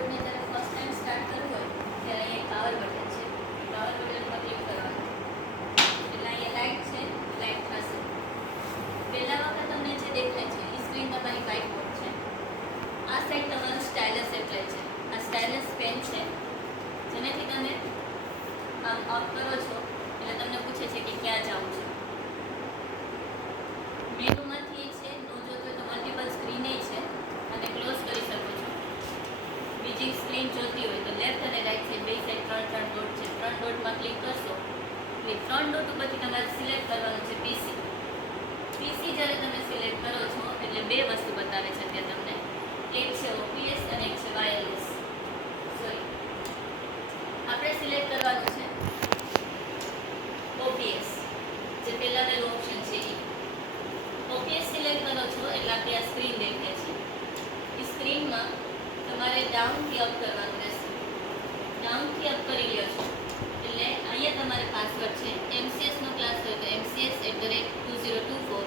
બોર્ડને જ્યારે first time start કરવું હોય ત્યારે અહીંયા પાવર બટન છે, પાવર બટન પર ક્લિક કરવાનું. એટલે અહીંયા લાઇટ છે, લાઇટ થશે. પહેલા વખત તમને જે દેખાય છે એ સ્ક્રીન તમારી વ્હાઇટ બોર્ડ છે. આ સાઈડ તમારું સ્ટાઇલસ એપ્લાય છે. આ સ્ટાઇલસ પેન છે જેનાથી તમે આમ ઓફ કરો છો એટલે તમને પૂછે છે કે ક્યાં જવું છે. મેનુમાંથી છે નો જોતો હોય તો મલ્ટિપલ સ્ક્રીન છે અને ક્લોઝ કરી શકો છો. બીજી સ્ક્રીન જોતી હોય તો લેફ્ટ અને રાઈટ સાઈડ બે સાઈડ ત્રણ ડોટ છે. 3 ડોટમાં ક્લિક કરશો એટલે 3 ડોટ ઉપરથી તમારે સિલેક્ટ કરવાનું છે પીસી. પીસી જ્યારે તમે સિલેક્ટ કરો છો એટલે બે વસ્તુ બતાવે છે ત્યાં તમને. એક છે ઓપીએસ અને એક છે વાયરલેસ. સોરી, આપણે સિલેક્ટ કરવાનું છે ઓપીએસ, જે પહેલા પહેલું ઓપ્શન છે એ. ઓપીએસ સિલેક્ટ કરો છો એટલે આપણી આ સ્ક્રીન દેખાય છે. એ સ્ક્રીનમાં તમારે ડાઉનથી અપ કરવાનું રહેશે. ડાઉનથી અપ કરી લ્યો છો એટલે અહીંયા તમારે પાસવર્ડ છે. MCSનો ક્લાસ હોય તો MCS@2024,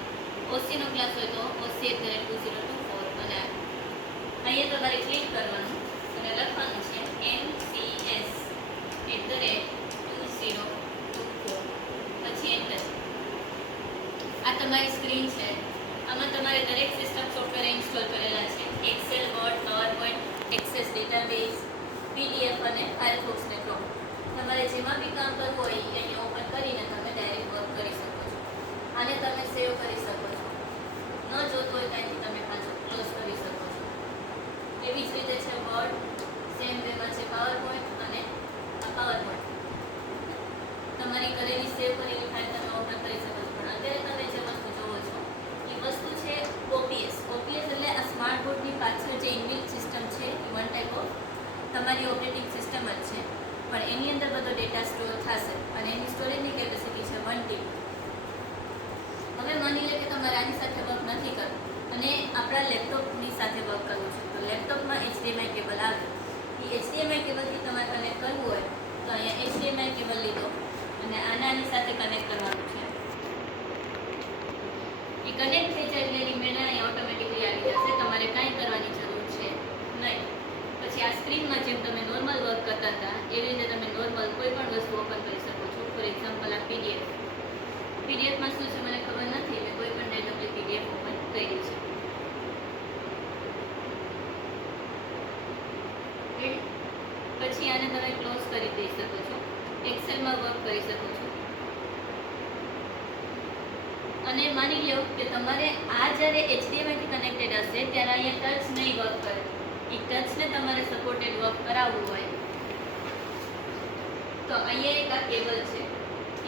OC નો ક્લાસ હોય તો OC@2024 અને અહીંયા તમારે ક્લિક કરવાનું અને લખવાનું છે MCS@2024 પછી એન્ટર. આ તમારી સ્ક્રીન છે. આમાં તમારે દરેક સિસ્ટમ સોફ્ટવેર ઇન્સ્ટોલ કરેલા છે. Excel, Word, PowerPoint, Access database, PDF અને ફાયરફોક્સ ને ક્રોમ. તમારે જેમાં બી કામ કરવું હોય એ અહીંયા ઓપન કરીને તમે ડાયરેક્ટ વર્ક કરી શકો છો. આને તમે સેવ કરી શકો છો. ન જોતું હોય ત્યાંથી તમે પાછો ક્લોઝ કરી શકો છો. એવી જ રીતે છે વર્ડ, સેમ વેમાં છે પાવરપોઈન્ટ અને આ પાવરપોઈન્ટ. તમારી કરેલી સેવ કરેલી ફાઇલ તમે ઓપન કરી શકો છો. પણ અત્યારે તમે જે વસ્તુ જોવો છો એ વસ્તુ છે ઓપીએસ. ઓપીએસ એટલે આ સ્માર્ટ બોર્ડની પાછળ જે ઇનબિલ્ટ સિસ્ટમ છે એ વન ટાઈપ ઓફ તમારી ઓપરેટિંગ સિસ્ટમ જ છે, પણ એની અંદર બધો ડેટા સ્ટોર થશે અને એની સ્ટોરેજની કેપેસિટી છે 1 TB. હવે માની લે કે તમારે આની સાથે વર્ક નથી કરવું અને આપણા લેપટોપની સાથે વર્ક કરવું છે, તો લેપટોપમાં HDMI કેબલ આવે. એ HDMI કેબલથી તમારે કનેક્ટ કરવું હોય તો અહીંયા HDMI કેબલ લીધો અને આની સાથે કનેક્ટ કરવાનું છે. એ કનેક્ટ થઈ જાય એટલે એની મેળા અહીંયા ઓટોમેટિકલી આવી જશે. તમારે કાંઈ કરવાની જરૂર છે નહીં. પછી આ સ્ક્રીનમાં જેમ તમે નોર્મલ વર્ક કરતા હતા એવી રીતે તમે નોર્મલ કોઈ પણ વસ્તુ ઓપન કરી શકો છો. ફોર એક્ઝામ્પલ આ PDF. પીડીએફમાં શું છે મને ખબર નથી, મેં કોઈ પણ રેન્ડમલી PDF ઓપન કરી છે. પછી આને તમે ક્લોઝ કરી દઈ શકો છો. એક્સેલમાં વર્ક કરી શકો છો. અને માની લો કે તમારે આ જ્યારે HDMI થી કનેક્ટેડ હશે ત્યારે અહીંયા ટચ નહીં વર્ક કરે. એ ટચને તમારે સપોર્ટેડ વર્ક કરાવવું હોય તો અહીંયા એક આ કેબલ છે.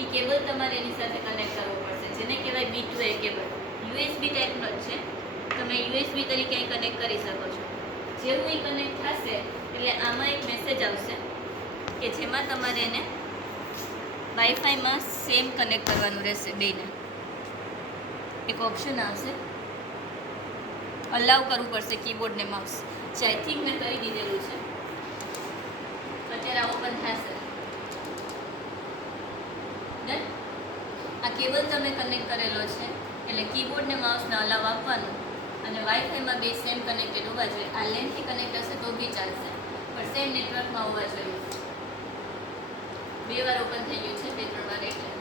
એ કેબલ તમારે એની સાથે કનેક્ટ કરવો પડશે, જેને કહેવાય B2A કેબલ. USB ટાઈપનો જ છે. તમે USB તરીકે અહીં કનેક્ટ કરી શકો છો. જેવું એ કનેક્ટ થશે એટલે આમાં એક મેસેજ આવશે કે જેમાં તમારે એને વાઈફાઈમાં સેમ કનેક્ટ કરવાનું રહેશે બેને. એક ઓપ્શન આવશે, અલાઉ કરવું પડશે કીબોર્ડ ને માઉસ, જે આઈ થિંક મેં કરી દીધેલું છે. અત્યારે આ ઓપન થશે. ડન. આ કેબલ તમે કનેક્ટ કરેલો છે એટલે કીબોર્ડ ને માઉસને અલાઉ આપવાનું અને વાઈફાઈમાં બે સેમ કનેક્ટેડ હોવા જોઈએ. આ લેનથી કનેક્ટ હશે તો બી ચાલશે, પણ સેમ નેટવર્કમાં હોવા જોઈએ. 2 વાર ઓપન થઈ ગયું છે, 2-3 વાર એટલે.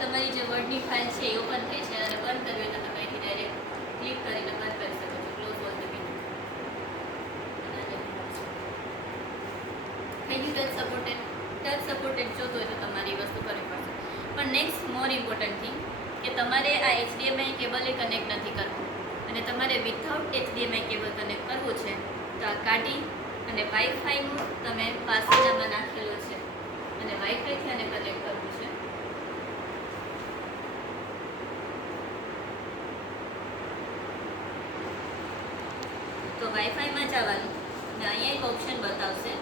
તમારી જે વર્ડની ફાઇલ છે એ ઓપન થઈ છે અને બંધ કરવી હોય તો તમે અહીંથી ડાયરેક્ટ ક્લિક કરીને બંધ કરી શકો છો. Close all the window. થઈ ગયું ટચ સપોર્ટેડ. ટચ સપોર્ટેડ જોતો હોય તો તમારી વસ્તુ કરવી પડશે. પણ નેક્સ્ટ મોર ઇમ્પોર્ટન્ટ થિંગ કે તમારે આ HDMI કેબલે કનેક્ટ નથી કરવું અને તમારે વિથઆઉટ HDMI કેબલ કનેક્ટ કરવું છે તો આ કાઢી અને વાઈફાઈનું તમે પાસવર્ડમાં નાખેલું છે અને વાઈફાઈથી આને કનેક્ટ કરવું છે. તો વાઈફાઈમાં જવાનું ને અહીંયા એક ઓપ્શન બતાવશે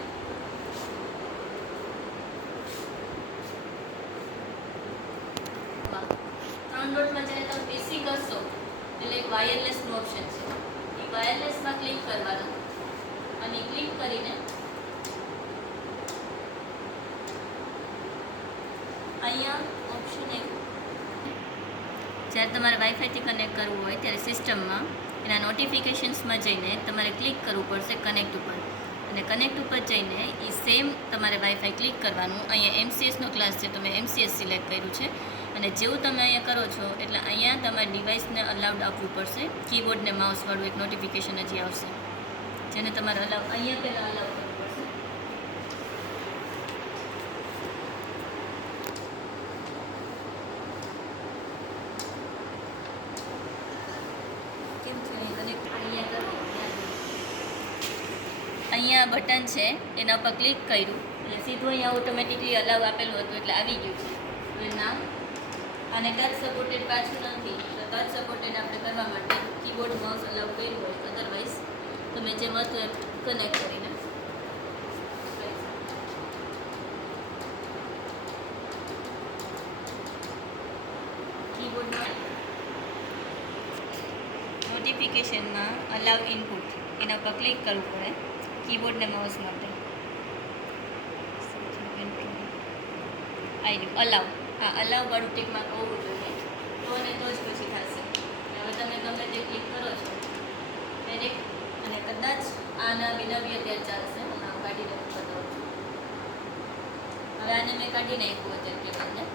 ત્રણ ડોટમાં જ્યારે તમે પીસી કરશો એટલે એક વાયરલેસનું ઓપ્શન છે. એ વાયરલેસમાં ક્લિક કરવાનું અને ક્લિક કરીને અહીંયા ઓપ્શન એક જ્યારે તમારે વાઈફાઈથી કનેક્ટ કરવું હોય ત્યારે સિસ્ટમમાં એના નોટિફિકેશન્સમાં જઈને તમારે ક્લિક કરવું પડશે કનેક્ટ ઉપર, અને કનેક્ટ ઉપર જઈને એ સેમ તમારે વાઈફાઈ ક્લિક કરવાનું. અહીંયા MCSનો ક્લાસ છે તો મેં MCS સિલેક્ટ કર્યું છે, અને જેવું તમે અહીંયા કરો છો એટલે અહીંયા તમારા ડિવાઇસને અલાઉડ આપવું પડશે. કીબોર્ડ ને માઉસવાળું એક નોટિફિકેશન હજી આવશે જેને તમારે અલાઉ અહીંયા પહેલાં અલાઉ કરવું પડશે. કેમ છે કનેક્ટ અહીંયા કરો, અહીંયા બટન છે એના પર ક્લિક કર્યું એટલે સીધું અહીંયા ઓટોમેટિકલી અલાઉ આપેલું હતું એટલે આવી ગયું છે. હવે નામ અને ટચ સપોર્ટેડ પાછું નથી, તો ટચ સપોર્ટેડ આપણે કરવા માટે કીબોર્ડ માઉસ અલાઉ કર્યું હોય, અદરવાઇઝ તમે જેમ હતું એમ કનેક્ટ કરીને કીબોર્ડમાં નોટિફિકેશનમાં અલાઉ ઇનપુટ એના પર ક્લિક કરવું પડે કીબોર્ડ ને માઉસ માટે. આવી ગયું અલાઉ. આ અલાઉ વાળું ટિકમાં હોવું જોઈએ, તો અને તો જ પછી થશે. હવે તમે ગમે તે ક્લિક કરો છો ડાયરેક્ટ, અને કદાચ આના વિનવ્ય ત્યાં ચાલશે. હું આમ કાઢીને બતાવું છું. હવે આને મેં કાઢી નાખ્યું અત્યારે